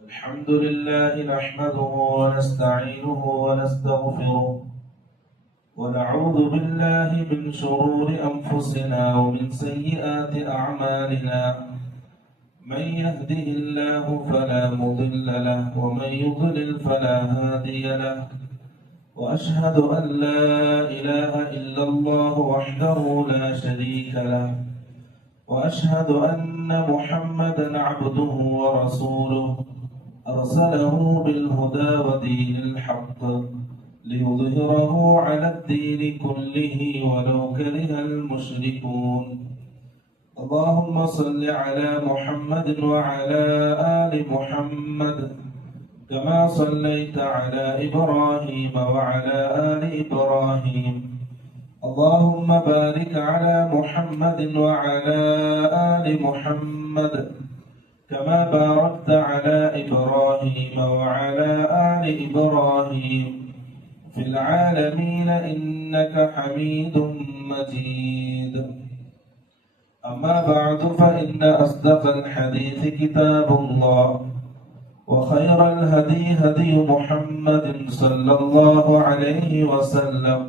الحمد لله نحمده ونستعينه ونستغفره ونعوذ بالله من شرور أنفسنا ومن سيئات أعمالنا. من يهده الله فلا مضل له ومن يضلل فلا هادي له. وأشهد أن لا إله إلا الله وحده لا شريك له. وأشهد أن محمدا عبده ورسوله أرسله بالهدى ودين الحق ليظهره على الدين كله ولو كره المشركون. اللهم صل على محمد وعلى آل محمد كما صليت على إبراهيم وعلى آل إبراهيم. اللهم بارك على محمد وعلى آل محمد كما باركت على إبراهيم وعلى آل إبراهيم في العالمين إنك حميد مجيد. أما بعد فإن أصدق الحديث كتاب الله وخير الهدي هدي محمد صلى الله عليه وسلم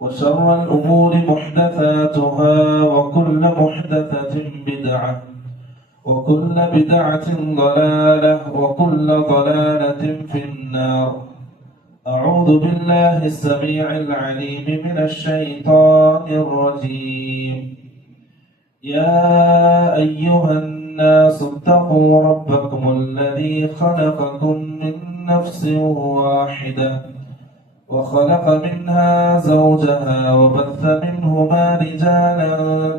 وشر الأمور محدثاتها وكل محدثة بدعة وكل بدعة ضلالة وكل ضلالة في النار. أعوذ بالله السميع العليم من الشيطان الرجيم. يا أيها الناس اتقوا ربكم الذي خلقكم من نفس واحدة وخلق منها زوجها وبث منهما رجالا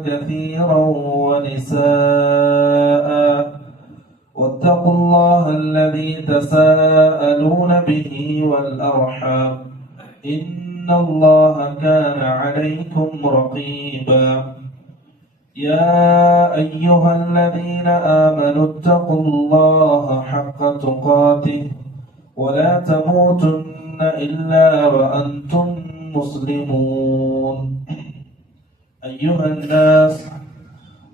كثيرا ونساء واتقوا الله الذي تساءلون به والأرحام إن الله كان عليكم رقيبا. يا أيها الذين آمنوا اتقوا الله حق تقاته ولا تموتن إلا وأنتم مسلمون. أيها الناس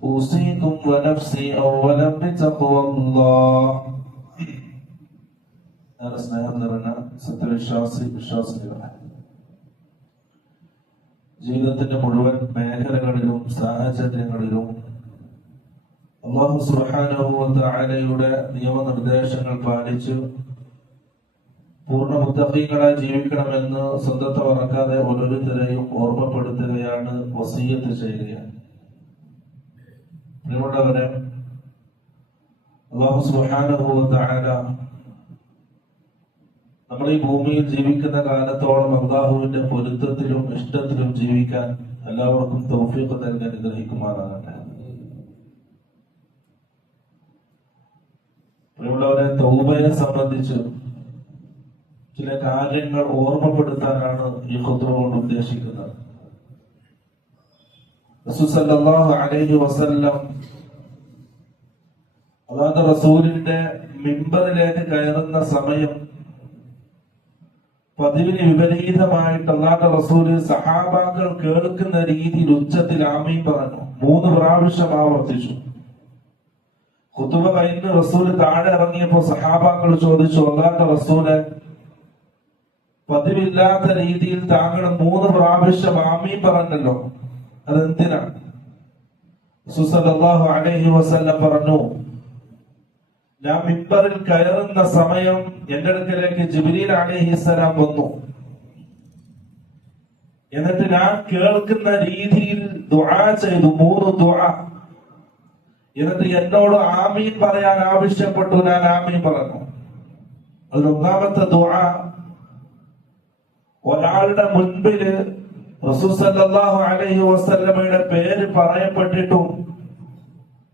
أوصيكم ونفسي أولا بتقوى الله. ജീവിതത്തിന്റെ മുഴുവൻ മേഖലകളിലും സാഹചര്യങ്ങളിലും അല്ലാഹു സുബ്ഹാനഹു വ തആലയുടെ നിയമനിർദ്ദേശങ്ങൾ പാലിച്ചു പൂർണ്ണ മുത്തഖീങ്ങളായി ജീവിക്കണമെന്ന് സ്വന്തത്തെ മറക്കാതെ ഓരോരുത്തരെയും ഓർമ്മപ്പെടുത്തുകയാണ്, വസിയ്യത്ത് ചെയ്യുകയാണ്. പ്രിയമുള്ളവരെ, അല്ലാഹു സുബ്ഹാനഹു വ തആല നമ്മൾ ഈ ഭൂമിയിൽ ജീവിക്കുന്ന കാലത്തോളം അല്ലാഹുവിന്റെ പൊരുത്തത്തിലും ഇഷ്ടത്തിലും ജീവിക്കാൻ എല്ലാവർക്കും തൗഫീഖ് നൽകി അനുഗ്രഹിക്കുമാറാകട്ടെ. പ്രിയമുള്ളവരെ, തൗബയെ സംബന്ധിച്ച് ചില കാര്യങ്ങൾ ഓർമ്മപ്പെടുത്താനാണ് ഈ ഖുത്ബ കൊണ്ട് ഉദ്ദേശിക്കുന്നത്. റസൂൽ സല്ലല്ലാഹു അലൈഹി വസല്ലം അല്ലാഹുവിന്റെ റസൂലിന്റെ മിമ്പറിലേക്ക് കയറുന്ന സമയം പതിവിന് വിപരീതമായിട്ട് അല്ലാഹുവിന്റെ റസൂൽ സഹാബാക്കൾ കേൾക്കുന്ന രീതിയിൽ ഉച്ചത്തിൽ ആമീൻ പറഞ്ഞു. 3 പ്രാവശ്യം ആവർത്തിച്ചു. ഖുത്ബ കഴിഞ്ഞ് റസൂൽ താഴെ ഇറങ്ങിയപ്പോ സഹാബാക്കൾ ചോദിച്ചു, അല്ലാഹുവിന്റെ റസൂലെ, പതിവില്ലാത്ത രീതിയിൽ താങ്കൾ 3 പ്രാവശ്യം ആമീൻ പറഞ്ഞല്ലോ, അതെന്തിനാണ്? റസൂൽ സല്ലല്ലാഹു അലൈഹി വസല്ലം പറഞ്ഞു, ഞാൻ മിമ്പറിൽ കയറുന്ന സമയം എന്റെ അടുക്കലേക്ക് ജിബ്രീൽ അലൈഹിസ്സലാം വന്നു. എന്നിട്ട് ഞാൻ കേൾക്കുന്ന രീതിയിൽ ദുആ ചെയ്തു, 3 ദുആ. എന്നിട്ട് എന്നോട് ആമീൻ പറയാൻ ആവശ്യപ്പെട്ടു. ഞാൻ ആമീൻ പറഞ്ഞു. അതിൽ ഒന്നാമത്തെ ദുആ, ഒരാളുടെ മുൻപില് റസൂൽ സല്ലല്ലാഹു അലൈഹി വസല്ലമയുടെ പേര് പറയപ്പെട്ടിട്ടും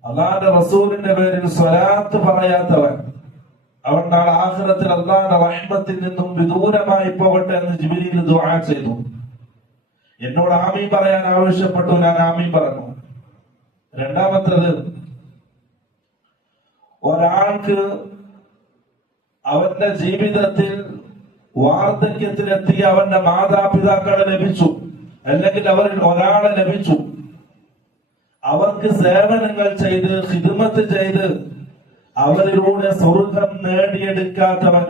അല്ലാഹുവിന്റെ റസൂലിന്റെ പേരിൽ സ്വലാത്ത് പറയാത്തവൻ, അവൻ നാളെ ആഖിറത്തിൽ അല്ലാഹുവിന്റെ റഹ്മത്തിൽ നിന്നും വിദൂരമായി പോകട്ടെ എന്ന് ജിബ്രീൽ ദുആ ചെയ്തു. എന്നോട് ആമീൻ പറയാൻ ആവശ്യപ്പെട്ടു. ഞാൻ ആമീൻ പറഞ്ഞു. രണ്ടാമത്തേത്, ഒരാൾക്ക് അവന്റെ ജീവിതത്തിൽ വാർദ്ധക്യത്തിലെത്തിയ അവന്റെ മാതാപിതാക്കളെ ലഭിച്ചു, അല്ലെങ്കിൽ അവരിൽ ഒരാളെ ലഭിച്ചു. അവർക്ക് സേവനങ്ങൾ ചെയ്ത് ഖിദ്മത്ത് ചെയ്ത് അവരിലൂടെ സ്വർഗം നേടിയെടുക്കാത്തവൻ,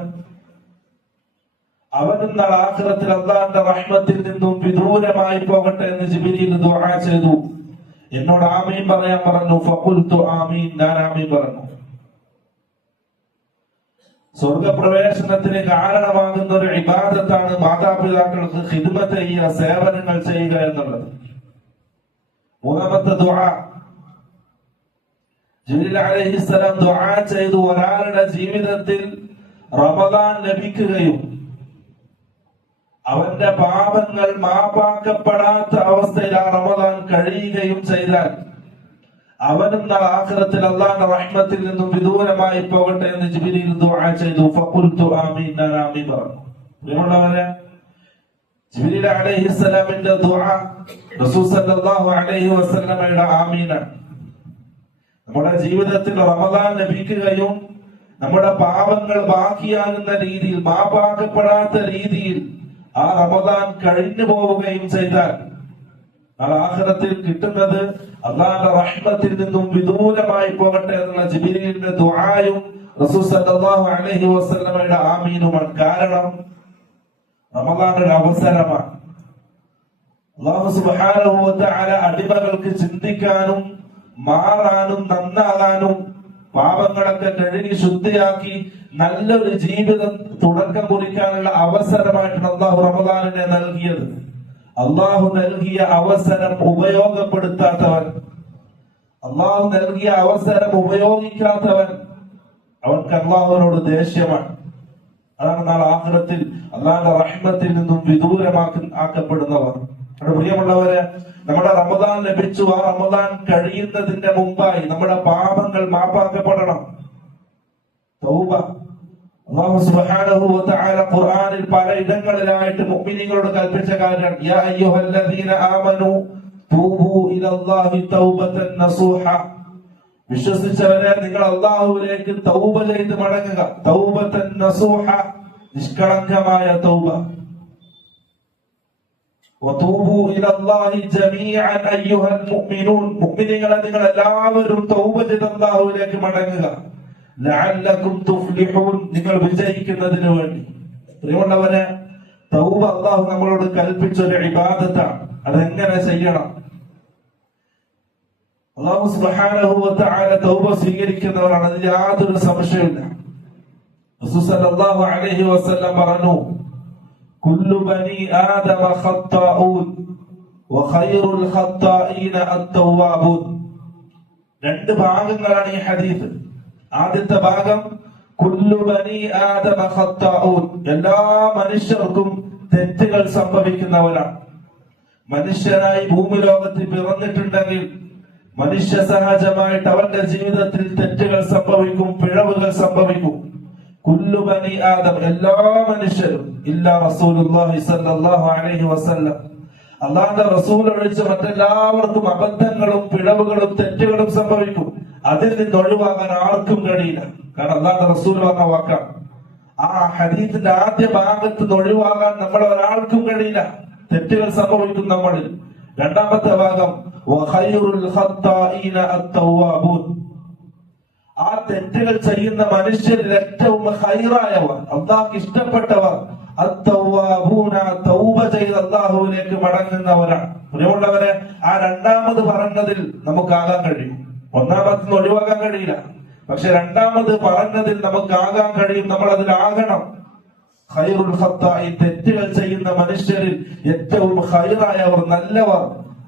അവനും നാളെ ആഖിറത്തിൽ അല്ലാഹുവിന്റെ റഹ്മത്തിൽ നിന്നും വിദൂരമായി പോകട്ടെ എന്ന് ജിബ്രീൽ ദുആ ചെയ്തു. എന്നോട് ആമീൻ പറയാൻ പറഞ്ഞു. ഫഖുൽതു ആമീൻ, ഞാൻ ആമീൻ പറഞ്ഞു. സ്വർഗപ്രവേശനത്തിന് കാരണമാകുന്ന ഒരു ഇബാദത്താണ് മാതാപിതാക്കൾക്ക് ഖിദ്മത്ത് ചെയ്യുക, സേവനങ്ങൾ ചെയ്യുക എന്നുള്ളത്. മൂന്നാമത്തെ ദുആ, ജിബ്രീൽ അലൈഹിസ്സലാം ദുആ ചെയ്തു, ഒരാളുടെ ജീവിതത്തിൽ റമദാൻ ലഭിക്കുകയും അവന്റെ പാപങ്ങൾ മാപ്പാക്കപ്പെടാത്ത അവസ്ഥയിൽ ആ റമദാൻ കഴിയുകയും ചെയ്താൽ അവനും നാളെ ആഖിറത്തിൽ അല്ലാഹുവിന്റെ റഹ്മത്തിൽ നിന്നും വിദൂരമായി പോകട്ടെ എന്ന് ജിബ്രീൽ ദുആ ചെയ്തു. ഫഖുൽതു ആമീൻ, ഞാൻ ആമീൻ പറഞ്ഞു. പ്രിയമുള്ളവരെ, ജിബ്രീൽ അലൈഹിസ്സലാമിന്റെ ദുആ റസൂൽ സല്ലല്ലാഹു അലൈഹി വസല്ലമയുടെ ആമീനാണ്. നമ്മുടെ ജീവിതത്തിൽ റമദാൻ ലഭിക്കുകയും നമ്മുടെ പാപങ്ങൾ ബാക്കിയാകുന്ന രീതിയിൽ, മാപ്പാക്കപ്പെടാത്ത രീതിയിൽ ആ റമദാൻ കഴിഞ്ഞു പോവുകയും ചെയ്താൽ ആഖിറത്തിൽ കിട്ടുന്നത് അല്ലാഹുവിന്റെ റഹ്മത്തിൽ നിന്നും വിദൂരമായി പോകട്ടെ എന്നുള്ള ജിബ്രീലിന്റെ ദുആയും റസൂൽ സല്ലല്ലാഹു അലൈഹി വസല്ലമയുടെ ആമീനുമാണ്. കാരണം റമദാൻ ഒരു അവസരമാണ്. അല്ലാഹു സുബ്ഹാനഹു വ തആല അടിമകൾക്ക് ചിന്തിക്കാനും മാറാനും നന്നാകാനും പാപങ്ങളൊക്കെ കഴുകി ശുദ്ധിയാക്കി നല്ലൊരു ജീവിതം തുടക്കം കുറിക്കാനുള്ള അവസരമായിട്ടാണ് അള്ളാഹു റമദാനിനെ നൽകിയത്. അള്ളാഹു നൽകിയ അവസരം ഉപയോഗപ്പെടുത്താത്തവൻ, അള്ളാഹു നൽകിയ അവസരം ഉപയോഗിക്കാത്തവൻ, അവർക്ക് അള്ളാഹുവിനോട് ദേഷ്യമാണ്. അതാണ് നാളെ ആഖിറത്തിൽ അള്ളാഹുവിന്റെ റഹ്മത്തിൽ നിന്നും വിദൂരമാക്കപ്പെടുന്നവർ. പ്രിയമുള്ളവരെ, നമ്മുടെ റമദാൻ ലഭിച്ചു, ആ റമദാൻ കഴിയുന്നതിന്റെ മുമ്പായി നമ്മുടെ പാപങ്ങൾ മാപ്പാക്കപ്പെടണം. തൗബ. അല്ലാഹു സുബ്ഹാനഹു വ തആല ഖുർആനിൽ പല ഇടങ്ങളിലായിട്ട് മുഅ്മിനീങ്ങളോട് കൽപ്പിച്ച കാര്യമാണ്. യാ അയ്യുഹല്ലദീന ആമനൂ തൂബൂ ഇലല്ലാഹി തൗബതൻ നസൂഹ. വിശ്വസിച്ചവരെ, നിങ്ങൾ അല്ലാഹുവിലേക്ക് തൗബ ചെയ്ത് മടങ്ങുക. തൗബതൻ നസൂഹ, നിഷ്കളങ്കമായ തൗബ. വതൂബൂ ഇലല്ലാഹി ജമീഅൻ അയ്യുഹൽ മുഅ്മിനൂൻ. മുഅ്മിനീങ്ങളെ, നിങ്ങൾ എല്ലാവരും തൗബ ചെയ്ത് അല്ലാഹുവിലേക്ക് മടങ്ങുക. ലഅല്ലകും തുഫ്ലിഹൂൻ, നിങ്ങൾ വിജയിക്കുന്നതിന് വേണ്ടി. പ്രിയമുള്ളവരെ, തൗബ അല്ലാഹു നമ്മളോട് കൽപ്പിച്ച ഒരു ഇബാദത്താണ്. അതെങ്ങനെ ചെയ്യണം? അല്ലാഹു സുബ്ഹാനഹു വ തആല തൗബ സ്വീകരിക്കുന്നവരാണ്, അതിൽ യാതൊരു സംശയമില്ല. റസൂൽ സല്ലല്ലാഹു അലൈഹി വസല്ലം പറഞ്ഞു, കുല്ലു ബനി ആദമ ഖത്താഊൻ വഖൈറുൽ ഖത്താഈന അത്തവ്വാബൂൻ. രണ്ട് ഭാഗങ്ങളാണ് ഈ ഹദീസ്. ആദ്യത്തെ ഭാഗം, കുല്ലു ബനി ആദമ ഖത്താഊൻ, എല്ലാ മനുഷ്യർക്കും തെറ്റുകൾ സംഭവിക്കുന്നവരാണ്. മനുഷ്യനായി ഭൂമി ലോകത്ത് പിറന്നിട്ടുണ്ടെങ്കിൽ മനുഷ്യ സഹജമായിട്ട് അവന്റെ ജീവിതത്തിൽ തെറ്റുകൾ സംഭവിക്കും, പിഴവുകൾ സംഭവിക്കും. കുല്ലു ബനി ആദം, എല്ലാ മനുഷ്യരും, ഇല്ലാ റസൂലുള്ളാഹി സ്വല്ലല്ലാഹു അലൈഹി വസല്ലം, അല്ലാഹുവിന്റെ റസൂൽ ഒഴിച്ച് മറ്റെല്ലാവർക്കും അബദ്ധങ്ങളും പിഴവുകളും തെറ്റുകളും സംഭവിക്കും. അതിൽ നിന്ന് ഒഴിവാകാൻ ആർക്കും കഴിയില്ല. കാരണം അല്ലാഹുവിന്റെ റസൂൽ പറഞ്ഞ വാക്കാണ്. ആ ഹദീസിന്റെ ആദ്യ ഭാഗത്ത് നിന്ന് ഒഴിവാകാൻ നമ്മൾ ഒരാൾക്കും കഴിയില്ല. തെറ്റുകൾ സംഭവിക്കും നമ്മളിൽ. രണ്ടാമത്തെ ഭാഗം, വഖൈറുൽ ഖത്താഈന അത്തവ്വാബൂൻ, ആ തെറ്റുകൾ ചെയ്യുന്ന മനുഷ്യരിൽ ഏറ്റവും ഖൈറായവർ, അല്ലാഹുവിന് ഇഷ്ടപ്പെട്ടവർ, അത്തവ്വാബൂന, തൗബ ചെയ്ത് അല്ലാഹുവിലേക്ക് മടങ്ങുന്നവരാണ്. പ്രിയമുള്ളവരെ, ആ രണ്ടാമത് പറഞ്ഞതിൽ നമുക്കാകാൻ കഴിയും. ഒന്നാമത്തിന് ഒഴിവാക്കാൻ കഴിയില്ല. പക്ഷെ രണ്ടാമത് പറഞ്ഞതിൽ നമുക്കാകാൻ കഴിയും. നമ്മൾ അതിലാകണം. ഖൈറുൽ ഖത്താഈൻ, തെറ്റുകൾ ചെയ്യുന്ന മനുഷ്യരിൽ ഏറ്റവും ഖൈറായവർ, നല്ലവർ,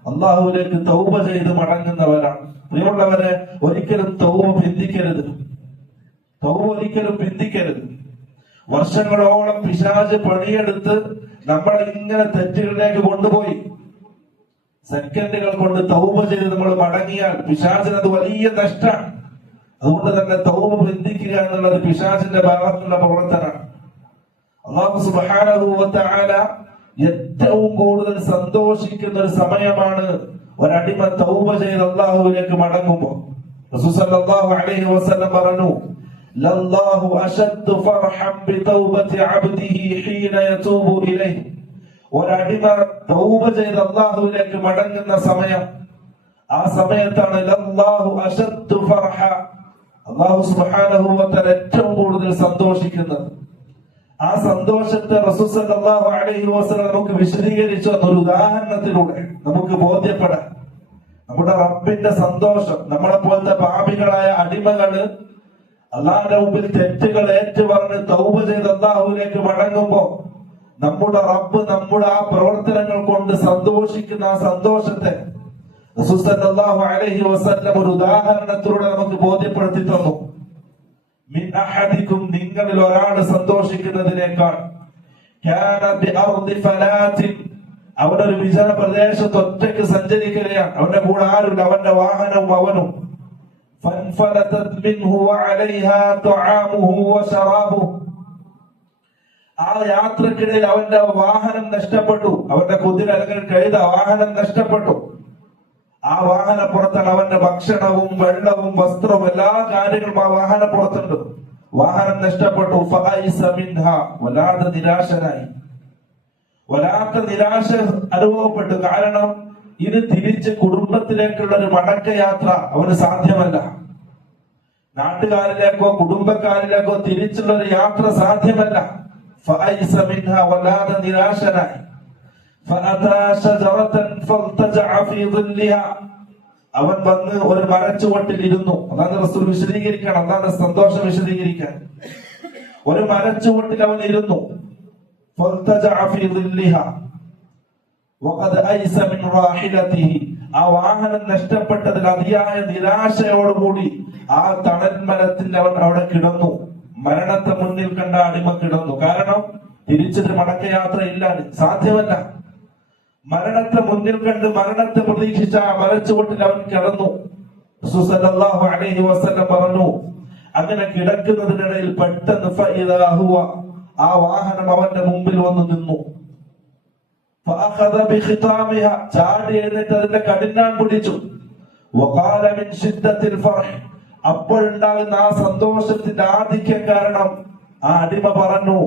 അല്ലാഹുവിലേക്ക് തൗബ ചെയ്ത് മടങ്ങുന്നവരാണ്. പ്രിയമുള്ളവരെ, ഒരിക്കലും തൗബ പിന്തിക്കരുത്. തൗബ ഒരിക്കലും പിന്തിക്കരുത്. വർഷങ്ങളോളം പിശാച് പണിയെടുത്ത് നമ്മളെ ഇങ്ങനെ തെറ്റുകളിലേക്ക് കൊണ്ടുപോയി സെക്കൻഡുകൾ കൊണ്ട് തൗബ ചെയ്ത് നമ്മൾ മടങ്ങിയാൽ പിശാചിന് അത് വലിയ നഷ്ടമാണ്. അതുകൊണ്ട് തന്നെ തൗബ പിന്തിക്കുക എന്നുള്ളത് പിശാചിന്റെ ഭാഗത്തുള്ള പ്രവർത്തനമാണ്. അല്ലാഹു സുബ്ഹാനഹു വ തആല ഏറ്റവും കൂടുതൽ സന്തോഷിക്കുന്ന ഒരു സമയമാണ് ഒരടിമ തൗബ ചെയ്ത് അല്ലാഹുവിലേക്ക് മടങ്ങുമ്പോൾ. റസൂൽ സല്ലല്ലാഹു അലൈഹി വസല്ലം പറഞ്ഞു, ലല്ലാഹു അശദ്ദു ഫർഹൻ ബിതൗബതി അബ്ദിഹി ഹീന യതൂബു ഇലൈഹി. ഒരടിമ തൗബ ചെയ്ത് അല്ലാഹുവിലേക്ക് മടങ്ങുന്ന സമയം ആ സമയത്താണ് അല്ലാഹു അശദ്ദു ഫർഹ, അല്ലാഹു സുബ്ഹാനഹു വ തആല ഏറ്റവും കൂടുതൽ സന്തോഷിക്കുന്നത്. ആ സന്തോഷത്തെ റസൂൽ സല്ലല്ലാഹു അലൈഹി വസല്ലം നമുക്ക് വിശദീകരിച്ചു ഒരു ഉദാഹരണത്തിലൂടെ നമുക്ക് ബോധ്യപ്പെടാൻ. നമ്മുടെ റബ്ബിന്റെ സന്തോഷം, നമ്മളെ പോലത്തെ പാപികളായ അടിമകള് അള്ളാഹുവിന്റെ മുമ്പിൽ തെറ്റുകൾ ഏറ്റുപറഞ്ഞ് തൗബ ചെയ്ത് അള്ളാഹുവിലേക്ക് മടങ്ങുമ്പോ നമ്മുടെ റബ്ബ് നമ്മുടെ ആ പ്രവർത്തനങ്ങൾ കൊണ്ട് സന്തോഷിക്കുന്ന ആ സന്തോഷത്തെ റസൂൽ സല്ലല്ലാഹു അലൈഹി വസല്ലം ഒരു ഉദാഹരണത്തിലൂടെ നമുക്ക് ബോധ്യപ്പെടുത്തി തന്നു. മിൻ അഹദിക്കും, നിങ്ങളിൽ ഒരാൾ സന്തോഷിക്കുന്നതിനേക്കാൾ കാന ബിഅർദി ഫലാത്തിൻ, അവനൊരു വിജന പ്രദേശത്ത് ഒറ്റയ്ക്ക് സഞ്ചരിക്കുകയാണ്, അവന്റെ കൂടെ ആരുമില്ല, അവന്റെ വാഹനവും അവനും. ഫൻഫലതത് മിൻഹു വഅലൈഹാ തുആമുഹു വശറാബുഹു, ആ യാത്രക്കിടയിൽ അവന്റെ വാഹനം നഷ്ടപ്പെട്ടു, അവന്റെ കുതിര അല്ലെങ്കിൽ കഴുത വാഹനം നഷ്ടപ്പെട്ടു. ആ വാഹനപ്പുറത്താണ് അവന്റെ ഭക്ഷണവും വെള്ളവും വസ്ത്രവും എല്ലാ കാര്യങ്ങളും ആ വാഹനപ്പുറത്തുണ്ട്. വാഹനം നഷ്ടപ്പെട്ടു. ഫഅയ്സ മിൻഹാ, വല്ലാതെ നിരാശനായി, വല്ലാത്ത നിരാശ അനുഭവപ്പെട്ടു. കാരണം ഇത് തിരിച്ച് കുടുംബത്തിലേക്കുള്ള ഒരു മടക്കയാത്ര അവന് സാധ്യമല്ല. നാട്ടുകാരിലേക്കോ കുടുംബക്കാരിലേക്കോ തിരിച്ചുള്ള ഒരു യാത്ര സാധ്യമല്ല. ഫഅയ്സ മിൻഹാ, വല്ലാതെ നിരാശനായി. ഫഅതാ ശജറതൻ ഫൽതജഅ ഫീ ളില്ലിഹാ, അവൻ വന്ന് ഒരു മരച്ചുവട്ടിൽ ഇരുന്നു. അതാണ് റസൂൽ വിശദീകരിക്കണം, അതാണ് സന്തോഷം വിശദീകരിക്കാൻ. ഒരു മരച്ചുവട്ടിൽ അവൻ ഇരുന്നു. ഫൽതജഅ ഫീ ളില്ലിഹാ വഖദ് ഐസ മിൻ റാഹിലതിഹി, ആ വാഹനം നഷ്ടപ്പെട്ടതിൽ അതിയായ നിരാശയോടുകൂടി ആ തണൽ മരത്തിൽ അവൻ അവിടെ കിടന്നു. മരണത്തെ മുന്നിൽ കണ്ട അടിമ കിടന്നു. കാരണം തിരിച്ചൊരു മടക്കയാത്ര ഇല്ല, സാധ്യമല്ല. മരണത്തെ മുന്നിൽ കണ്ട് മരണത്തെ പ്രതീക്ഷിച്ച ആ മരച്ചുവട്ടിൽ അവൻ കിടന്നു. റസൂൽ സല്ലല്ലാഹു അലൈഹി വസല്ലം പറഞ്ഞു, അങ്ങനെ കിടക്കുന്നതിനിടയിൽ പെട്ടെന്ന് ഫഇദാ ഹുവ, ആ വാഹനം അവന്റെ മുമ്പിൽ വന്ന് നിന്നു. ഫഅഖദ ബിഖിതാമിഹ, ചാടി എഴുന്നേറ്റ് അതിന്റെ കടിഞ്ഞാൺ പിടിച്ചു. വഖാല മിൻ ശിദ്ദത്തിൽ ഫർഹ്, അപ്പോഴുണ്ടാകുന്ന ആ സന്തോഷത്തിന്റെ ആധിക്യം കാരണം ആ അടിമ പറഞ്ഞു,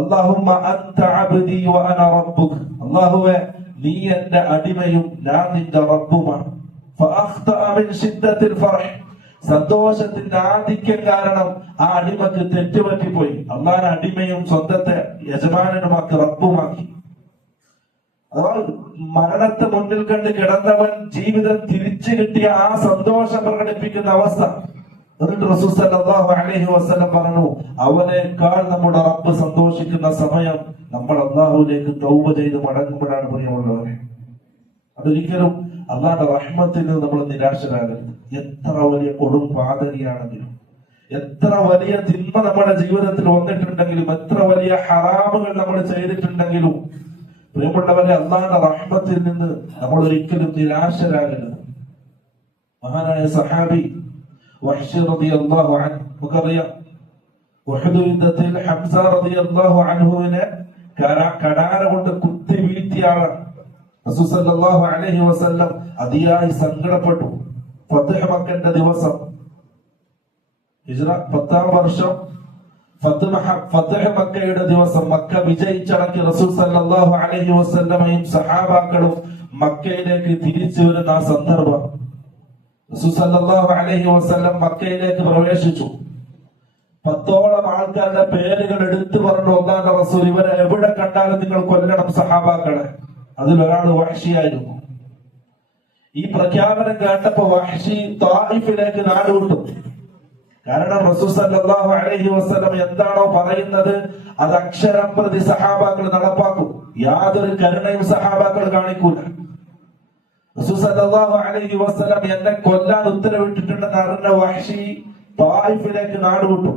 അല്ലാഹുമ്മ അൻത അബ്ദി വ അന റബ്ബുക്, അല്ലാഹുവേ നീ എന്റെ അടിമയും ഞാൻ നിന്റെ റബ്ബുമാണ്. ഫഅഖ്തഅ മിൻ ശിദ്ദത്തിൽ ഫർഹ്, സന്തോഷത്തിന്റെ ആധിക്യം കാരണം ആ അടിമക്ക് തെറ്റുപറ്റിപ്പോയി. അല്ലാഹുവിന്റെ അടിമയും സ്വന്തത്തെ യജമാനനുമാക്കി റബ്ബുമാക്കി. അഥവാ മരണത്തെ മുന്നിൽ കണ്ട് കിടന്നവൻ ജീവിതം തിരിച്ചു കിട്ടിയ ആ സന്തോഷം പ്രകടിപ്പിക്കുന്ന അവസ്ഥ. എന്നിട്ട് റസൂൽ സല്ലല്ലാഹു അലൈഹി വസല്ലം പറഞ്ഞു, അവനേക്കാൾ നമ്മുടെ റബ്ബ് സന്തോഷിക്കുന്ന സമയം നമ്മൾ അല്ലാഹുവിലേക്ക് തൗബ ചെയ്ത് മടങ്ങുമ്പോഴാണ് പ്രിയമുള്ളവരെ. അതൊരിക്കലും അല്ലാഹുവിന്റെ റഹ്മത്തിൽ നിന്ന് നമ്മൾ നിരാശരാകരുത്. എത്ര വലിയ കൊടും പാതകിയാണെങ്കിലും, എത്ര വലിയ തിന്മ നമ്മുടെ ജീവിതത്തിൽ വന്നിട്ടുണ്ടെങ്കിലും, എത്ര വലിയ ഹറാമുകൾ നമ്മൾ ചെയ്തിട്ടുണ്ടെങ്കിലും, പ്രിയമുള്ളവരെ, അല്ലാഹുവിന്റെ റഹ്മത്തിൽ നിന്ന് നമ്മൾ ഒരിക്കലും നിരാശരാകരുത്. മഹാനായ സഹാബി വഹ്ശി റളിയല്ലാഹു അൻഹു, നമുക്കറിയാം ഉഹദ് യുദ്ധത്തിൽ ഹംസ റളിയല്ലാഹു അൻഹുവിനെ കടാര കൊണ്ട് കുത്തി വീഴ്ത്തിയ ആളാണ്. റസൂൽ സല്ലല്ലാഹു അലൈഹി വസല്ലം അതിയായി സങ്കടപ്പെട്ടു. ഫത്ഹ് മക്കന്റെ ദിവസം, ഹിജ്റ 10-ാം വർഷം ഫത്ഹ് മക്കയുടെ ദിവസം, മക്ക വിജയിച്ചടക്കി റസൂൽ സല്ലല്ലാഹു അലൈഹി വസല്ലമയും സഹാബാക്കളും മക്കയിലേക്ക് തിരിച്ചു വരുന്ന ആ സന്ദർഭം, റസൂൽ സല്ലല്ലാഹു അലൈഹി വസല്ലം മക്കയിലേക്ക് പ്രവേശിച്ചു. 10ഓളം ആൾക്കാരുടെ പേരുകൾ എടുത്തു പറഞ്ഞു, അല്ലാഹുവിന്റെ റസൂൽ ഇവരെ എവിടെ കണ്ടാലും നിങ്ങൾ കൊല്ലണം സഹാബാക്കളെ. അതിലൊരാൾ വഹ്ശിയായിരുന്നു. ഈ പ്രഖ്യാപനം കേട്ടപ്പോ വഹ്ശി ത്വായിഫിലേക്ക് നാടുവിട്ടു. കാരണം റസൂൽ സല്ലല്ലാഹു അലൈഹി വസല്ലം എന്താണോ പറയുന്നത് അത് അക്ഷരം പ്രതി സഹാബാക്കൾ നടപ്പാക്കും. യാതൊരു കരുണയും സഹാബാക്കൾ കാണിക്കൂല. റസൂൽ സല്ലല്ലാഹു അലൈഹി വസല്ലം എന്നെ കൊല്ലാൻ ഉത്തരവിട്ടിട്ടുണ്ടെന്ന് അറിഞ്ഞ വഹ്ശി ത്വായിഫിലേക്ക് നാടുവിട്ടു.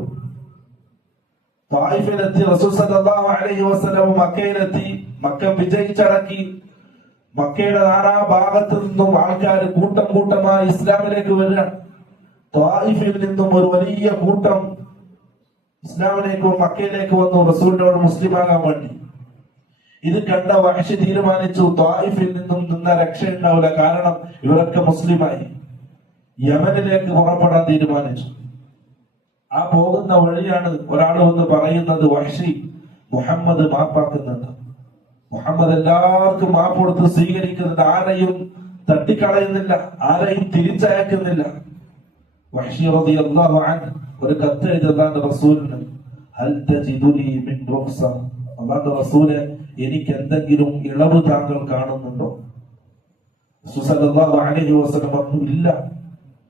ത്വായിഫിലെത്തി റസൂൽ സല്ലല്ലാഹു അലൈഹി വസല്ലം മക്കയിലെത്തി. മക്ക വിജയിച്ചടക്കി. മക്കയുടെ നാനാ ഭാഗത്തു നിന്നും ആൾക്കാർ കൂട്ടം കൂട്ടമായി ഇസ്ലാമിലേക്ക് വരികയാണ്. ത്വായിഫിൽ നിന്നും ഒരു വലിയ കൂട്ടം ഇസ്ലാമിലേക്ക് മക്കയിലേക്ക് വന്നു റസൂലിനോട് മുസ്ലിമാകാൻ വേണ്ടി. ഇത് കണ്ട വഹ്ശി തീരുമാനിച്ചു, ത്വായിഫിൽ നിന്നും നിന്ന രക്ഷയുണ്ടാവില്ല, കാരണം ഇവരൊക്കെ മുസ്ലിമായി. യമനിലേക്ക് പുറപ്പെടാൻ തീരുമാനിച്ചു. ആ പോകുന്ന വഴിയാണ് ഒരാൾ വന്ന് പറയുന്നത്, വഹ്ശി മുഹമ്മദ് മാപ്പാക്കുന്നുണ്ട്, മുഹമ്മദ് എല്ലാവർക്കും മാപ്പ് കൊടുത്ത് സ്വീകരിക്കുന്നുണ്ട്, ആരെയും തട്ടിക്കളയുന്നില്ല, ആരെയും തിരിച്ചയക്കുന്നില്ല. വഹ്ശി റളിയല്ലാഹു അൻഹു ഒരു കത്ത് എഴുതി അല്ലാഹുവിന്റെ റസൂലിന്, ഹൽ തജിദുനി മിൻ റുഖ്സ, അല്ലാഹുവിന്റെ റസൂലെ എനിക്ക് എന്തെങ്കിലും ഇളവ് താങ്കൾ കാണുന്നുണ്ടോ? റസൂൽ സല്ലല്ലാഹു അലൈഹി വസല്ലം പറഞ്ഞു, ഇല്ല,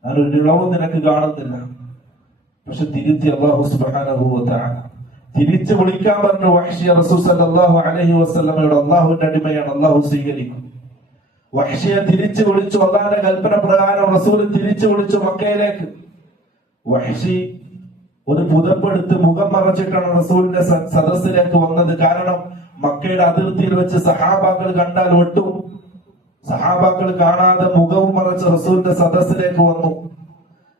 ഞാനൊരു ഇളവ് നിനക്ക് കാണുന്നില്ല. പക്ഷെ തിരുത്തി അല്ലാഹു സുബ്ഹാനഹു വ തആല തിരിച്ചു വിളിക്കാൻ പറഞ്ഞു. വഹ്ശി റസൂൽ സല്ലല്ലാഹു അലൈഹി വസല്ലമയുടെ അല്ലാഹുവിന്റെ അടിമയാണ്, അല്ലാഹു സ്വീകരിക്കും. വഹ്ശിയെ തിരിച്ചു വിളിച്ചു. അല്ലാഹുവിന്റെ കൽപ്പന പ്രകാരം റസൂൽ തിരിച്ചു വിളിച്ചു മക്കയിലേക്ക്. വഹ്ശി ഒരു പുതപ്പെടുത്ത് മുഖം മറച്ചിട്ടാണ് റസൂലിന്റെ സദസ്സിലേക്ക് വന്നത്. കാരണം മക്കയുടെ അതിർത്തിയിൽ വെച്ച് സഹാബാക്കൾ കണ്ടാൽ ഒട്ടും. സഹാബാക്കൾ കാണാതെ മുഖവും മറച്ച് റസൂലിന്റെ സദസ്സിലേക്ക് വന്നു.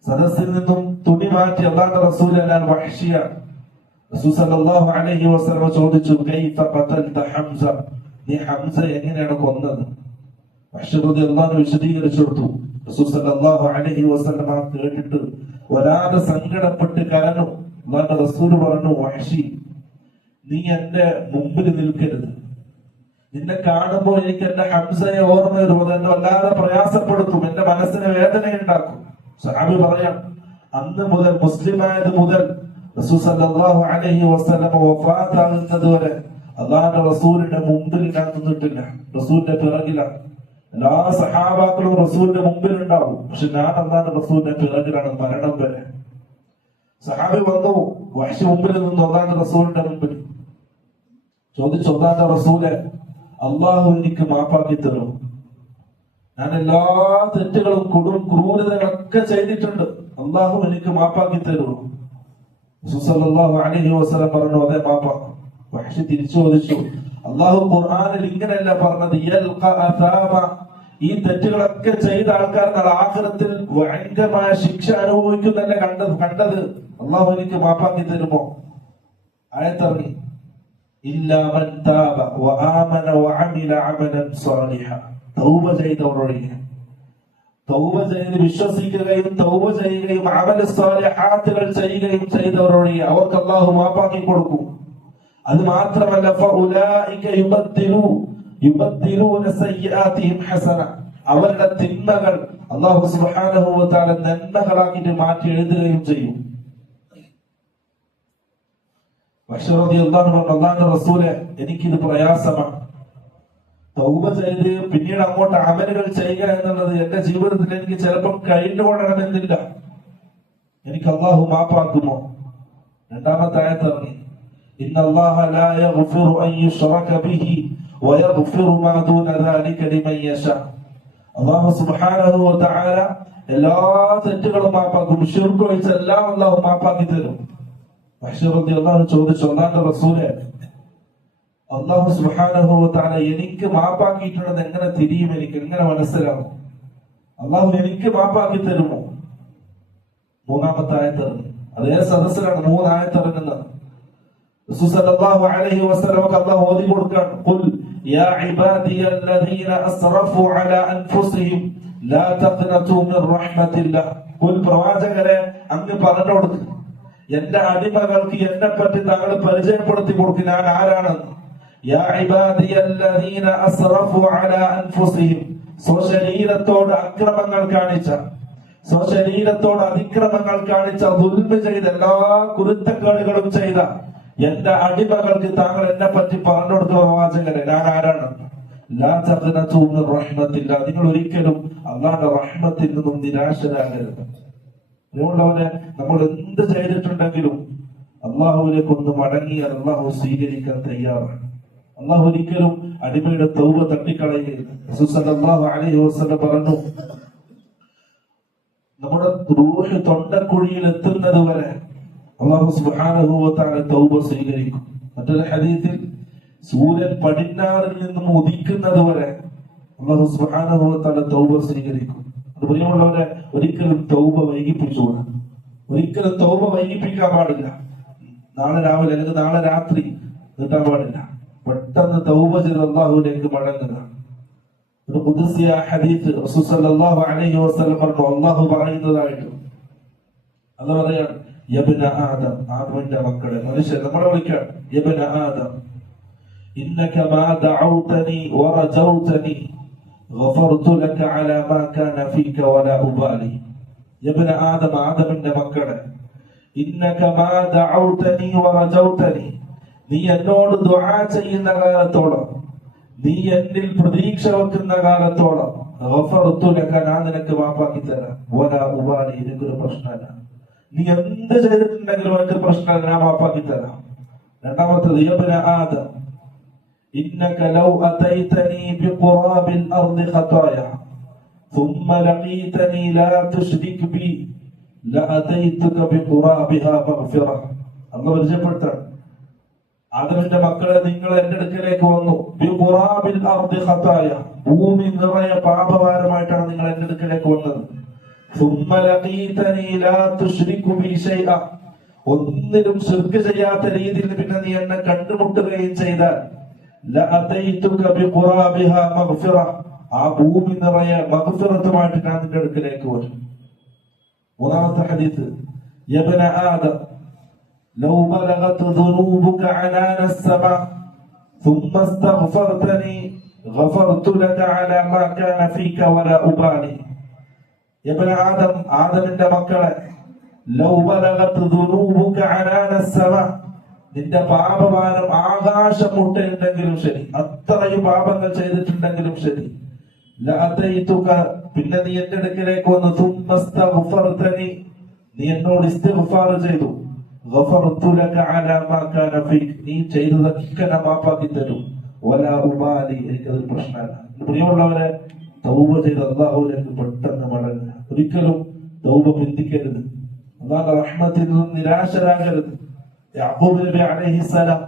സദസ്സിൽ നിന്നും തുണി മാറ്റി അല്ലാഹുവിന്റെ റസൂൽ ഞാൻ വഹ്ശിയാണ്. റസൂൽ സല്ലല്ലാഹു അലൈഹി വസല്ലം ചോദിച്ചു, കൈഫ ഖതൽത ഹംസ, നീ ഹംസ എങ്ങനെയാണ് കൊന്നത്? വഹ്ശി റളിയല്ലാഹു അൻഹു വിശദീകരിച്ചു കൊടുത്തു. റസൂൽ സല്ലല്ലാഹു അലൈഹി വസല്ലം കേട്ടിട്ട് വല്ലാതെ സങ്കടപ്പെട്ട് കരഞ്ഞു. അല്ലാഹുവിന്റെ റസൂൽ പറഞ്ഞു, വഹ്ശി, നീ എന്റെ മുമ്പിൽ നിൽക്കരുത്. നിന്നെ കാണുമ്പോൾ എനിക്ക് എന്റെ ഹംസയെ ഓർമ്മ വരും. അതെന്നെ വല്ലാതെ പ്രയാസപ്പെടുത്തും, എന്റെ മനസ്സിന് വേദനയുണ്ടാക്കും. സഹാബി പറയാം, അന്ന് മുതൽ, മുസ്ലിമായത് മുതൽ റസൂൽ സല്ലല്ലാഹു അലൈഹി വസല്ലം വഫാത്താകുന്നത് വരെ അല്ലാഹുവിന്റെ റസൂലിന്റെ മുമ്പിൽ ഞാൻ നിന്നിട്ടില്ല, റസൂലിന്റെ പിറകിലാണ്. എല്ലാ സഹാബാക്കളും റസൂലിന്റെ മുമ്പിൽ ഉണ്ടാവും, പക്ഷെ ഞാൻ അല്ലാഹുവിന്റെ റസൂലിന്റെ പിറകിലാണ് മരണം വരെ. സഹാബി വന്നു, വഹ്ശി മുമ്പിൽ നിന്നു അല്ലാഹുവിന്റെ റസൂലിന്റെ മുമ്പിൽ ചോദിച്ചു, അല്ലാഹുവിന്റെ റസൂലെ, അള്ളാഹു എനിക്ക് മാപ്പാക്കി തരും. ഞാൻ എല്ലാ തെറ്റുകളും ക്രൂരതകളൊക്കെ ചെയ്തിട്ടുണ്ട്, അള്ളാഹു എനിക്ക് മാപ്പാക്കി തരുമോ? റസൂൽ സല്ലല്ലാഹു അലൈഹി വസല്ലം പറഞ്ഞു, അതെ, മാപ്പാക്കും. വഹ്ശി തിരിച്ചു ചോദിച്ചു, അള്ളാഹു ഖുർആനിൽ ഇങ്ങനെയല്ല പറഞ്ഞത്, യൽഖ അസാമ, ഈ തെറ്റുകളൊക്കെ ചെയ്ത ആൾക്കാർ നാളെ ആഖിറത്തിൽ ഭയങ്കരമായ ശിക്ഷ അനുഭവിക്കുന്നല്ലേ കണ്ടത്, അള്ളാഹു എനിക്ക് മാപ്പാക്കി തരുമോ? ആയത്തിറങ്ങി, ഇല്ലാ മൻ താബ വആമന വഅമില അമലൻ സാലിഹ, തൗബ ചെയ്തവരൊഴികെ, തൗബ ചെയ്ത് വിശ്വസിക്കുകയും തൗബ ചെയ്യുകയും അമല സാലിഹാത്തുകൾ ചെയ്യുകയും ചെയ്തവരൊഴികെ അവർക്ക് അല്ലാഹു മാപ്പാക്കി കൊടുക്കും. അത് മാത്രമല്ല, ഫഉലൈക യുബദ്ദിലൂന സയ്യിആതിഹിം ഹസന, അവരുടെ തിന്മകൾ അല്ലാഹു സുബ്ഹാനഹു വ തആല നന്മകളാക്കി മാറ്റി എഴുതുകയും ചെയ്യും. വഹ്ശി റളിയല്ലാഹു അൻഹു, അല്ലാഹുവിന്റെ റസൂലെ, എനിക്കിത് പ്രയാസമാണ്. തൗബ ചെയ്ത് പിന്നീട് അങ്ങോട്ട് അമലുകൾ ചെയ്യുക എന്നുള്ളത് എന്റെ ജീവിതത്തിൽ എനിക്ക് ചിലപ്പം കഴിഞ്ഞുകൊള്ളണമെന്നില്ല. എനിക്ക് അല്ലാഹു മാപ്പാക്കുമോ? രണ്ടാമത്തെ ആയത്ത് ഇറങ്ങി, ഇന്നല്ലാഹ ലാ യഗ്ഫിറു അൻ യുശ്റക ബിഹി വയഗ്ഫിറു മാ ദൂന ദാലിക ലിമൻ യശാ. അല്ലാഹു സുബ്ഹാനഹു വ തആല എല്ലാ തെറ്റുകളും മാപ്പാക്കും, ശിർക്ക് ഒഴിച്ച് എല്ലാം അല്ലാഹു മാപ്പാക്കി തരും. വഹ്ശി റളിയല്ലാഹു അൻഹു ചോദിച്ചു, അല്ലാഹുവിന്റെ റസൂലെ, അല്ലാഹു സുബ്ഹാനഹു വ തആല എനിക്ക് മാപ്പാക്കിയിട്ടുണ്ടെന്ന് എങ്ങനെ തിരിയും, എനിക്ക് എങ്ങനെ മനസ്സിലാവും? അല്ലാഹു എനിക്ക് മാപ്പാക്കി തരുമോ? മൂന്നാമത്തെ ആയത്ത് ഇറങ്ങി. അതേ സദസ്സിലാണ് മൂന്നായത്ത് ഇറങ്ങുന്നത്. റസൂൽ സല്ലല്ലാഹു അലൈഹി വസല്ലം അല്ലാഹു ഓതി കൊടുക്കുകയാണ്, ഖുൽ യാ ഇബാദിയല്ലദീന അസ്റഫു അലാ അൻഫുസിഹിം ലാ തഖ്നതു മിർ റഹ്മത്തില്ലാഹ്. ഖുൽ, പ്രവാചകരെ, അങ്ങ് പറഞ്ഞു കൊടുക്കുക, എന്റെ അടിമകൾക്ക് എന്നെ പറ്റി താങ്കൾ പരിചയപ്പെടുത്തി കൊടുക്കുക, ഞാൻ ആരാണെന്ന്. യാ ഇബാദിയല്ലദീന അസ്റഫു അലാ അൻഫുസിഹിം, സ്വശരീരത്തോട് അക്രമങ്ങൾ കാണിച്ച, സ്വശരീരത്തോട് അതിക്രമങ്ങൾ കാണിച്ച, ദുൽമ ചെയ്ത, എല്ലാ കുരുത്തക്കേടുകളും ചെയ്ത എന്റെ അടിമകൾക്ക് താങ്കൾ എന്നെ പറ്റി പറഞ്ഞു കൊടുക്കുക പ്രവാചകരെ, ഞാൻ ആരാണ്. ലാ തഖ്നതു മിർ റഹ്മത്തില്ലാഹ്, നിങ്ങൾ ഒരിക്കലും അല്ലാഹുവിന്റെ റഹ്മത്തിൽ നിന്നും നിരാശരാകരുത്. അതുകൊണ്ടവനെ നമ്മൾ എന്ത് ചെയ്തിട്ടുണ്ടെങ്കിലും അള്ളാഹുവിലേക്ക് ഒന്ന് മടങ്ങിയാൽ അള്ളാഹു സ്വീകരിക്കാൻ തയ്യാറാണ്. അള്ളാഹു ഒരിക്കലും അടിമയുടെ തൗബ തട്ടിക്കളയുകയില്ല. റസൂൽ സല്ലല്ലാഹു അലൈഹി വസല്ലം പറഞ്ഞു, നമ്മുടെ റൂഹ് തൊണ്ടക്കുഴിയിൽ എത്തുന്നത് വരെ അല്ലാഹു സുബ്ഹാനഹു വ തആല തൗബ സ്വീകരിക്കും. മറ്റൊരു ഹദീസിൽ സൂര്യൻ പടിഞ്ഞാറിൽ നിന്നും ഉദിക്കുന്നത് വരെ അല്ലാഹു സുബ്ഹാനഹു വ തആല തൗബ സ്വീകരിക്കും. പ്രിയമുള്ളവരെ, ഒരിക്കലും തൗബ വൈകിപ്പിച്ചുകൂടാ, ഒരിക്കലും തൗബ വൈകിപ്പിക്കാൻ പാടില്ല. നാളെ രാവിലെ അല്ലെങ്കിൽ നാളെ രാത്രി നീട്ടാൻ പാടില്ല. പെട്ടെന്ന് തൗബ ചെയ്ത് അല്ലാഹുവിലേക്ക് മടങ്ങുക. ഒരു ഖുദ്സിയ ഹദീസ് റസൂൽ സല്ലല്ലാഹു അലൈഹി വസല്ലം പറഞ്ഞു, അല്ലാഹു പറയുന്നതായിട്ട് അത് പറയാണ്, യബ്ന ആദം, ആദമിന്റെ മക്കളെ, മനുഷ്യൻ നമ്മളെ വിളിക്കാൻ, യബ്ന ആദം ഇന്നക മാ ദഅൗതനി വറജൗതനി, ഗഫർതു ലക അലാ മാ കാന ഫീക വലാ ഉബാലി. യബ്ന ആദം, ആദമിന്റെ മക്കളെ, ഇന്നക മാ ദഅൗതനി വറജൗതനി, നീ എന്നോട് ദുആ ചെയ്യുന്ന കാലത്തോളം, നീ എന്നിൽ പ്രതീക്ഷ വെക്കുന്ന കാലത്തോളം, ഗഫർതു ലക, ഞാൻ നിനക്ക് മാപ്പാക്കി തരാം, വലാ ഉബാലി, എനിക്കൊരു പ്രശ്നമില്ല. നീ എന്ത് ചെയ്തിട്ടുണ്ടെങ്കിലും എനിക്ക് പ്രശ്നമില്ല, ഞാൻ മാപ്പാക്കി തരാം. രണ്ടാമത്തത്, യബ്ന ആദം ഇന്നക ലൗ അതൈതനി ബിഖുറാബിൽ അർദി ഖതായ ثم لقيتني لا تشرك بي لأتيتك بقرابها مغفرة. അല്ലാഹു പരിചയപ്പെടുത്താണ്, ആദമിന്റെ മക്കളെ, നിങ്ങൾ എന്റെ അടുക്കലേക്ക് വന്നു, ബിഖുറാബിൽ അർദി ഖതായ, ഭൂമി നിറയെ പാപഭാരമായിട്ടാണ് നിങ്ങൾ എന്റെ അടുക്കലേക്ക് വന്നത്. ثم لقيتني لا تشرك بي شيئا, ഒന്നിലും ശിർക്ക് ചെയ്യാത്ത രീതിയിൽ പിന്നെ നീ എന്നെ കണ്ടുമുട്ടുകയും ചെയ്താൽ, ലഅതൈതുക ബിഖുറാബിഹാ മഗ്ഫിറ, ആ ഭൂമി നിറയെ മഗ്ഫിറത്തുമായിട്ട് ഞാൻ നിന്റെ അടുക്കലേക്ക് വരും. മൂന്നാമത്തെ ഹദീസ്, യബ്ന ആദം ലൗ ബലഗത് ദുനൂബുക അനാന അസ്സമാ ثم استغفرتني غفرت لك على ما كان فيك ولا أبالي. യബ്ന ആദം, ആദമിന്റെ മക്കളെ, ലൗ ബലഗത് ദുനൂബുക അനാന അസ്സമാ, നിന്റെ പാപഭാരം ആകാശം മുട്ടുണ്ടെങ്കിലും ശരി, അത്രയും പാപങ്ങൾ ചെയ്തിട്ടുണ്ടെങ്കിലും ശരി, ലഅതൈതുക, പിന്നെ നീ എന്റെ അടുക്കലേക്ക് വന്നു, തുമ്മസ്തഗ്ഫർതനി, നീ എന്നോട് ഇസ്തിഗ്ഫാർ ചെയ്തു, ഗഫർതു ലക അലാ മാ കാന ഫീക്, നീ ചെയ്തതൊക്കെ ഞാൻ മാപ്പാക്കി തരും, വലാ ഉബാലി, എനിക്കതൊരു പ്രശ്നമല്ല. പ്രിയമുള്ളവരെ, തൗബ ചെയ്ത് അല്ലാഹുവിലേക്ക് പെട്ടെന്ന് മടങ്ങുക. ഒരിക്കലും തൗബ ബന്ധിക്കരുത്. അല്ലാഹുവിന്റെ റഹ്മത്തിൽ നിന്നും നിരാശരാകരുത്. യാക്കൂബ് നബി അലൈഹിസ്സലാം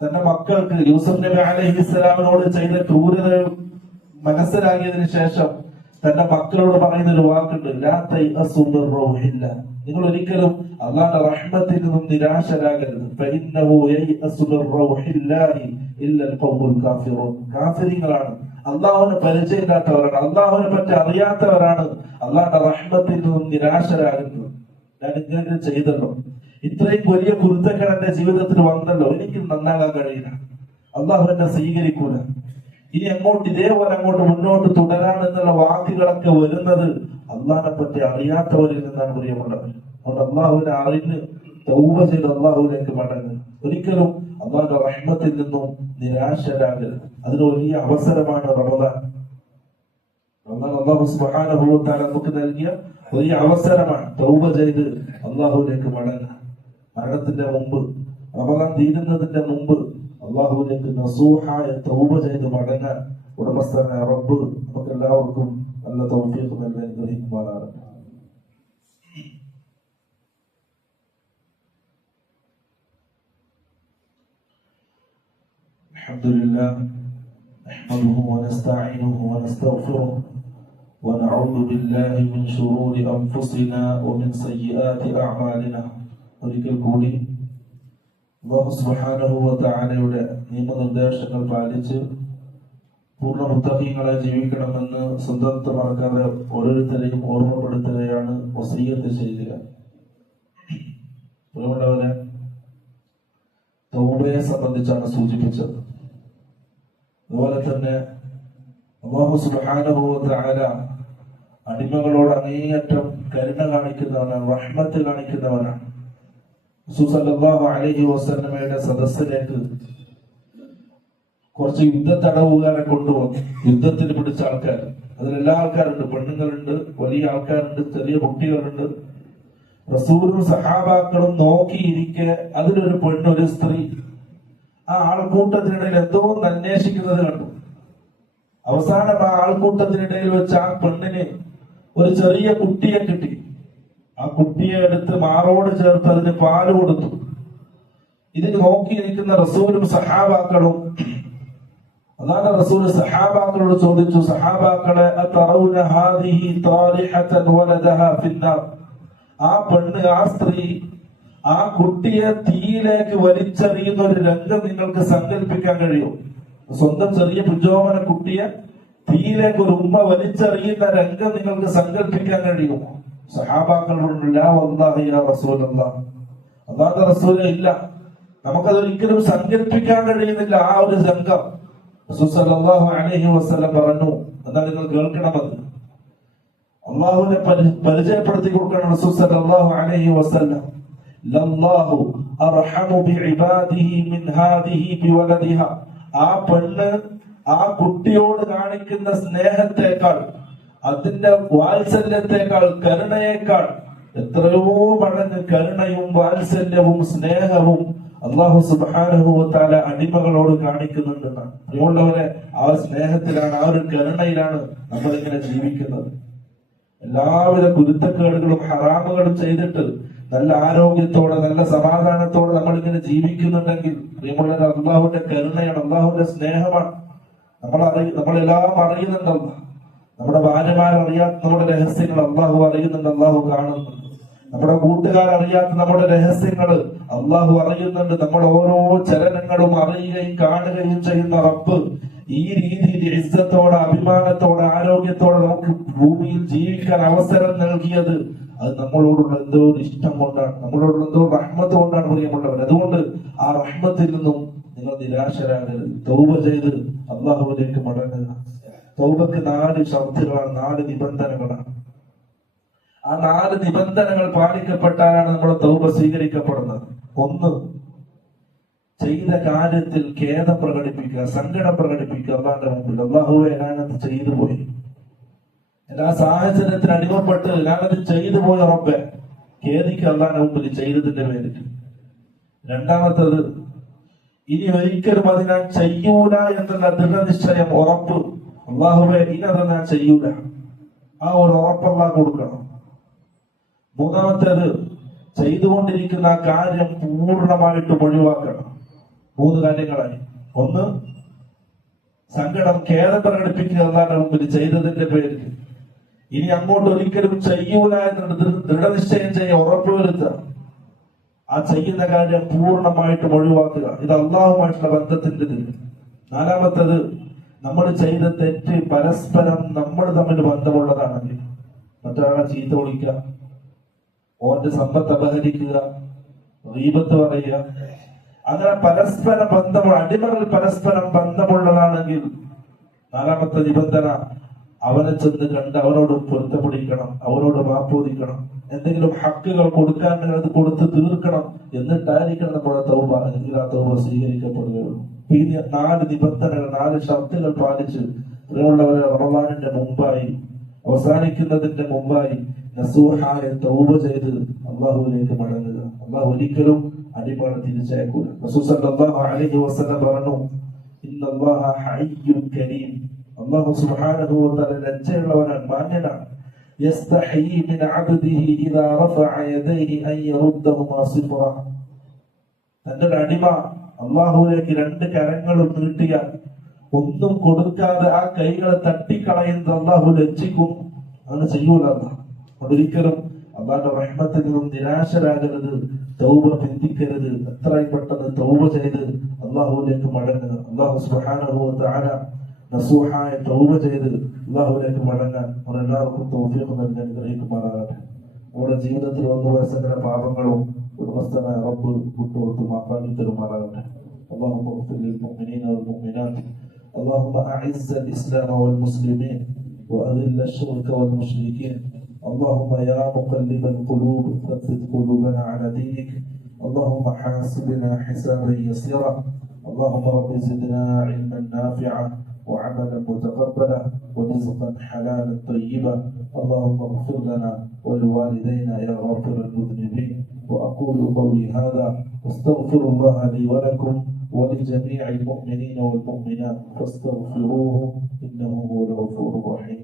തന്റെ മക്കൾക്ക് യൂസഫ് നബി അലൈഹിസ്സലാമിനോട് ചെയ്ത ക്രൂരത മനസ്സിലാക്കിയതിനു ശേഷം തന്റെ മക്കളോട് പറയുന്ന ഒരു വാക്കുണ്ട്, ലാ തൈഅസു മിർ റൗഹില്ല, നിങ്ങൾ ഒരിക്കലും അല്ലാഹുവിന്റെ റഹ്മത്തിൽ നിന്നും നിരാശരാകരുത്. ഫഇന്നഹു യൈഅസു മിർ റൗഹില്ലാഹി ഇല്ലൽ ഖൗമുൽ കാഫിറൂൻ, കാഫിറുകളാണ്, അല്ലാഹുവിനെ പരിചയമില്ലാത്തവരാണ്, അല്ലാഹുവിനെ പറ്റി അറിയാത്തവരാണ് അല്ലാഹുവിന്റെ റഹ്മത്തിൽ നിന്നും നിരാശരാകുന്നത്. ഞാൻ ഇങ്ങനെ ചെയ്തല്ലോ, ഇത്രയും വലിയ കുരുത്തങ്ങൾ എന്റെ ജീവിതത്തിൽ വന്നല്ലോ, എനിക്ക് നന്നാകാൻ കഴിയില്ല, അല്ലാഹു എന്നെ സ്വീകരിക്കൂല, ഇനി അങ്ങോട്ട് ഇതേപോലെ അങ്ങോട്ട് മുന്നോട്ട് തുടരാമെന്നുള്ള വാക്കുകളൊക്കെ വരുന്നത് അള്ളാഹിനെ പറ്റി അറിയാത്തവരിൽ നിന്നാണ് പ്രിയമുള്ളത്. അതുകൊണ്ട് അള്ളാഹുവിനെ അറിഞ്ഞ് തൗബ ചെയ്ത് അള്ളാഹുവിലേക്ക് മടങ്ങുക. ഒരിക്കലും അള്ളാഹുവിന്റെ റഹ്മത്തിൽ നിന്നും നിരാശരാകരുത്. അതിന് വലിയ അവസരമാണ് റമദാൻ. അല്ലാഹു സുബ്ഹാനഹു വ തആല നമുക്ക് നൽകിയ വലിയ അവസരമാണ്. തൗബ ചെയ്ത് അള്ളാഹുവിലേക്ക് മടങ്ങുക. മരണത്തിന്റെ മുമ്പ്, റമദാൻ തീരുന്നതിന്റെ മുമ്പ് അള്ളാഹുവിലേക്ക് നസൂഹായ തൗബ ചെയ്ത് മടങ്ങാൻ ഉടമസ്ഥനായ റബ്ബ് നമുക്ക് എല്ലാവർക്കും നല്ല തൗഫീഖ് നൽകാൻ അനുഗ്രഹിക്കുമാറാകട്ടെ. അൽഹംദുലില്ലാഹ് നഹ്മദുഹു വനസ്തഈനുഹു വനസ്തഗ്ഫിറുഹു വനഊദു ബില്ലാഹി മിൻ ശുറൂരി അൻഫുസിനാ വമിൻ സയ്യിആതി അഅ്മാലിനാ. ഒരിക്കൽ കൂടി അല്ലാഹു സുബ്ഹാനഹു വ തആലയുടെ നിയമനിർദ്ദേശങ്ങൾ പാലിച്ച് പൂർണ്ണ മുത്തഖീങ്ങളെ ജീവിക്കണമെന്ന് സ്വന്തത്തെ മറക്കാതെ ഓരോരുത്തരെയും ഓർമ്മപ്പെടുത്തുകയാണ് വസിയ്യത്ത് ചെയ്യുക. പ്രിയമുള്ളവരെ, തൗബയെ സംബന്ധിച്ചാണ് സൂചിപ്പിച്ചത്. അതുപോലെ തന്നെ അല്ലാഹു സുബ്ഹാനഹു വ തആല അടിമകളോട് അങ്ങേയറ്റം കരുണ കാണിക്കുന്നവനാണ്, റഹ്മത്ത് കാണിക്കുന്നവനാണ്. സല്ലല്ലാഹു അലൈഹി വസല്ലമയുടെ സദസ്സിലേക്ക് കുറച്ച് യുദ്ധ തടവുകാരെ കൊണ്ടുവന്നു. യുദ്ധത്തിന് പിടിച്ച ആൾക്കാർ, അതിലെല്ലാ ആൾക്കാരുണ്ട്, പെണ്ണുങ്ങളുണ്ട്, വലിയ ആൾക്കാരുണ്ട്, ചെറിയ കുട്ടികളുണ്ട്. റസൂലും സഹാബാക്കളും നോക്കിയിരിക്കെ അതിലൊരു പെണ്ണ്, ഒരു സ്ത്രീ ആ ആൾക്കൂട്ടത്തിനിടയിൽ എന്തോ അന്വേഷിക്കുന്നത് കണ്ടു. അവസാനം ആ ആൾക്കൂട്ടത്തിനിടയിൽ വെച്ച് ആ പെണ്ണിന് ഒരു ചെറിയ കുട്ടിയെ കിട്ടി. ആ കുട്ടിയെ എടുത്ത് മാറോട് ചേർത്ത് അതിന് പാല് കൊടുത്തു. ഇതിന് നോക്കിയിരിക്കുന്ന റസൂലും സഹാബാക്കളും, അതാണ് റസൂൽ സഹാബാക്കളോട് ചോദിച്ചു, സഹാബാക്കളെ, അതറൗന ഹാദിഹി താരിഹതൻ വലദഹാ ഫിന്നാർ, ആ പെണ്ണ്, ആ സ്ത്രീ ആ കുട്ടിയെ തീയിലേക്ക് വലിച്ചെറിയുന്ന ഒരു രംഗം നിങ്ങൾക്ക് സങ്കല്പിക്കാൻ കഴിയും? സ്വന്തം ചെറിയ പുജോമന കുട്ടിയെ തീയിലേക്ക് ഒരു ഉമ്മ വലിച്ചെറിയുന്ന രംഗം നിങ്ങൾക്ക് സങ്കല്പിക്കാൻ കഴിയുമോ? സഹാബാക്കളോട് ലാ വല്ലാഹി യാ റസൂലല്ലാഹ്, അല്ലാഹുവിന്റെ റസൂലേ, ഇല്ല, നമുക്കതൊരിക്കലും സങ്കല്പിക്കാൻ കഴിയുന്നില്ല ആ ഒരു രംഗം. റസൂൽ സല്ലല്ലാഹു അലൈഹി വസല്ലം പറഞ്ഞു, എന്നാൽ നിങ്ങൾ കേൾക്കണമത്. അള്ളാഹുവിനെ പരിചയപ്പെടുത്തി കൊടുക്കണം റസൂൽ സല്ലല്ലാഹു അലൈഹി വസല്ലം. ലല്ലാഹു അർഹമു ബിഇബാദിഹി മിൻ ഹാദിഹി ബിവലദിഹാ. ആ പെണ്ണ് ആ കുട്ടിയോട് കാണിക്കുന്ന സ്നേഹത്തെക്കാൾ, അതിന്റെ വാത്സല്യത്തെക്കാൾ, കരുണയേക്കാൾ എത്രയോ മടങ്ങ് കരുണയും വാത്സല്യവും സ്നേഹവും അല്ലാഹു സുബ്ഹാനഹു വ തആല അടിമകളോട് കാണിക്കുന്നുണ്ടെന്നാണ്. പ്രിയമുള്ളവരെ, ആ സ്നേഹത്തിലാണ്, ആ ഒരു കരുണയിലാണ് നമ്മൾ ഇങ്ങനെ ജീവിക്കുന്നത്. എല്ലാവിധ കുരുത്തക്കേടുകളും ഹറാമുകളും ചെയ്തിട്ട് നല്ല ആരോഗ്യത്തോടെ നല്ല സമാധാനത്തോടെ നമ്മൾ ഇങ്ങനെ ജീവിക്കുന്നുണ്ടെങ്കിൽ പ്രിയമുള്ളവരെ, അള്ളാഹുവിന്റെ കരുണയാണ്, അള്ളാഹുവിന്റെ സ്നേഹമാണ്. നമ്മളെല്ലാം അറിയുന്നുണ്ടല്ലോ. നമ്മുടെ ഭാര്യമാരറിയാത്ത നമ്മുടെ രഹസ്യങ്ങൾ അള്ളാഹു അറിയുന്നുണ്ട്, അള്ളാഹു കാണുന്നുണ്ട്. നമ്മുടെ കൂട്ടുകാരറിയാത്ത നമ്മുടെ രഹസ്യങ്ങൾ അള്ളാഹു അറിയുന്നുണ്ട്. നമ്മുടെ ഓരോ ചലനങ്ങളും അറിയുകയും കാണുകയും ചെയ്യുന്ന റബ്ബ് ഈ രീതിയിൽ ഇസ്സത്തോടെ, അഭിമാനത്തോടെ, ആരോഗ്യത്തോടെ നമുക്ക് ഭൂമിയിൽ ജീവിക്കാൻ അവസരം നൽകിയത് അത് നമ്മളോടുള്ള എന്തോ ഒരു ഇഷ്ടം കൊണ്ടാണ്, നമ്മളോടുള്ള എന്തോ റഹ്മത്ത് കൊണ്ടാണ് പ്രിയമുള്ളവർ. അതുകൊണ്ട് ആ റഹ്മത്തിൽ നിന്നും നിങ്ങൾ നിരാശരാകരുത്. തൗബ ചെയ്ത് അള്ളാഹുവിലേക്ക് മടങ്ങുക. തൗബക്ക് 4 ഷർത്തുകളാണ്, 4 നിബന്ധനകളാണ്. ആ 4 നിബന്ധനകൾ പാലിക്കപ്പെട്ടാലാണ് നമ്മുടെ തൗബ സ്വീകരിക്കപ്പെടുന്നത്. 1, ചെയ്ത കാര്യത്തിൽ ഖേദം പ്രകടിപ്പിക്കുക, സങ്കടം പ്രകടിപ്പിക്കുക അള്ളാന്റെ മുമ്പിൽ. അള്ളാഹുവെ, ഞാനത് ചെയ്തു പോയി, എല്ലാ സാഹചര്യത്തിന് അടിമപ്പെട്ട് ഞാനത് ചെയ്തു പോയ റബ്ബെ, ഖേദിക്കുക അള്ളാന്റെ മുമ്പിൽ ചെയ്തതിന്റെ പേരിൽ. 2, ഇനി ഒരിക്കലും അത് ഞാൻ ചെയ്യൂല എന്നുള്ള ദൃഢനിശ്ചയം, ഉറപ്പ്. അള്ളാഹുവെ, ഇനി അത് ഞാൻ ചെയ്യൂല, ആ ഒരു ഉറപ്പ് അള്ളാഹ് കൊടുക്കണം. 3, ചെയ്തുകൊണ്ടിരിക്കുന്ന ആ കാര്യം പൂർണ്ണമായിട്ടും ഒഴിവാക്കണം. 3 കാര്യങ്ങളായി. 1, സങ്കടം, ഖേദം പ്രകടിപ്പിക്കുക അള്ളാന്റെ മുമ്പിൽ ചെയ്തതിന്റെ പേരിൽ. ഇനി അങ്ങോട്ട് ഒരിക്കലും ചെയ്യൂല എന്ന് ദൃഢനിശ്ചയം ചെയ്യുക, ഉറപ്പുവരുത്തുക. ആ ചെയ്യുന്ന കാര്യം പൂർണ്ണമായിട്ടും ഒഴിവാക്കുക. ഇത് അള്ളാഹുമായിട്ടുള്ള ബന്ധത്തിന്റെ ഇതിൽ. 4, നമ്മൾ ചെയ്ത തെറ്റ് പരസ്പരം നമ്മൾ തമ്മിൽ ബന്ധമുള്ളതാണെങ്കിൽ, മറ്റൊരാളെ ചീത്ത വിളിക്കുക, ഓന്റെ സമ്പത്ത് അപഹരിക്കുക, ഗീബത്ത് പറയുക, അങ്ങനെ പരസ്പര ബന്ധമുള്ള അടിമകൾ പരസ്പരം ബന്ധമുള്ളതാണെങ്കിൽ 4ാമത്തെ നിബന്ധന, അവനെ ചെന്ന് കണ്ട് അവനോട് പൊരുത്തപ്പെടിക്കണം, അവനോട് മാപ്പോദിക്കണം, എന്തെങ്കിലും ഹക്കുകൾ കൊടുക്കാൻ അത് കൊടുത്ത് തീർക്കണം. എന്നിട്ടായിരിക്കണം നമ്മുടെ തൗബ, എങ്കിൽ ആ തൗബ സ്വീകരിക്കപ്പെടുകയുള്ളൂ. ഈ 4 നിബന്ധനകൾ, 4 ഷർത്തുകൾ പാലിച്ച് പ്രിയമുള്ളവരെ, റമളാനിന്റെ മുമ്പായി, അവസാനിക്കുന്നതിന്റെ മുമ്പായി നസൂഹായ തൗബ ചെയ്ത് അള്ളാഹുവിലേക്ക് മടങ്ങുക. അള്ളാഹു ഒരിക്കലും അടിമകളെ തിരിച്ചയക്കൂല. റസൂൽ സല്ലല്ലാഹു അലൈഹി വസല്ലം പറഞ്ഞു, ഇന്നല്ലാഹ ഹയ്യുൻ കരീം. അള്ളാഹു സുബ്ഹാനഹു വ തആല ലജ്ജയുള്ളവനാണ്, മാന്യനാണ്. യസ്തഹീ മിൻ അബ്ദിഹി ഇദാ റഫഅ യദൈഹി അൻ യറുദ്ദഹുമാ സിഫറ. തന്റെ അടിമ അള്ളാഹുവിലേക്ക് 2 കരങ്ങളും നീട്ടിയാൽ ഒന്നും കൊടുക്കാതെ ആ കൈകളെ തട്ടിക്കളയുന്നത് അള്ളാഹു ലജ്ജിക്കും. അങ്ങനെ ചെയ്യൂല. ഒരിക്കലും അള്ളാന്റെ റഹ്മത്തിൽ നിന്നും നിരാശരാകരുത്, തൗബ ബന്ധിക്കരുത്. എത്രയും പെട്ടെന്ന് തൗബ ചെയ്ത് അള്ളാഹുവിലേക്ക് മടങ്ങുക. അള്ളാഹു സുബ്ഹാനഹു വ തആല നസൂഹായ തൗബ ചെയ്ത് അള്ളാഹുവിലേക്ക് മടങ്ങാൻ നമ്മളെല്ലാവർക്കും തൗഫീഖ് നൽകി അനുഗ്രഹിക്കുമാറാകട്ടെ. നമ്മുടെ ജീവിതത്തിൽ വന്നുപോയ സകല പാപങ്ങളും ഉടമസ്ഥനായ റബ്ബ് വിട്ടുകൊടുത്ത് മാപ്പാക്കി തരുമാറാകട്ടെ. اللهم اغفر للمؤمنين والمؤمنات. اللهم أعز الإسلام والمسلمين وأذل الشرك والمشركين. اللهم يا مقلب القلوب ثبت قلوبنا على دينك. اللهم حاسبنا حسابا يسيرا. اللهم رب زدنا علما نافعا وعملا متقبلا ورزقا حلالا طيبا. اللهم اغفر لنا ولوالدينا يا غافر المذنبين. وأقول قولي هذا واستغفر الله لي ولكم ولجميع المؤمنين والمؤمنات فاستغفروه إنه هو الغفور الرحيم.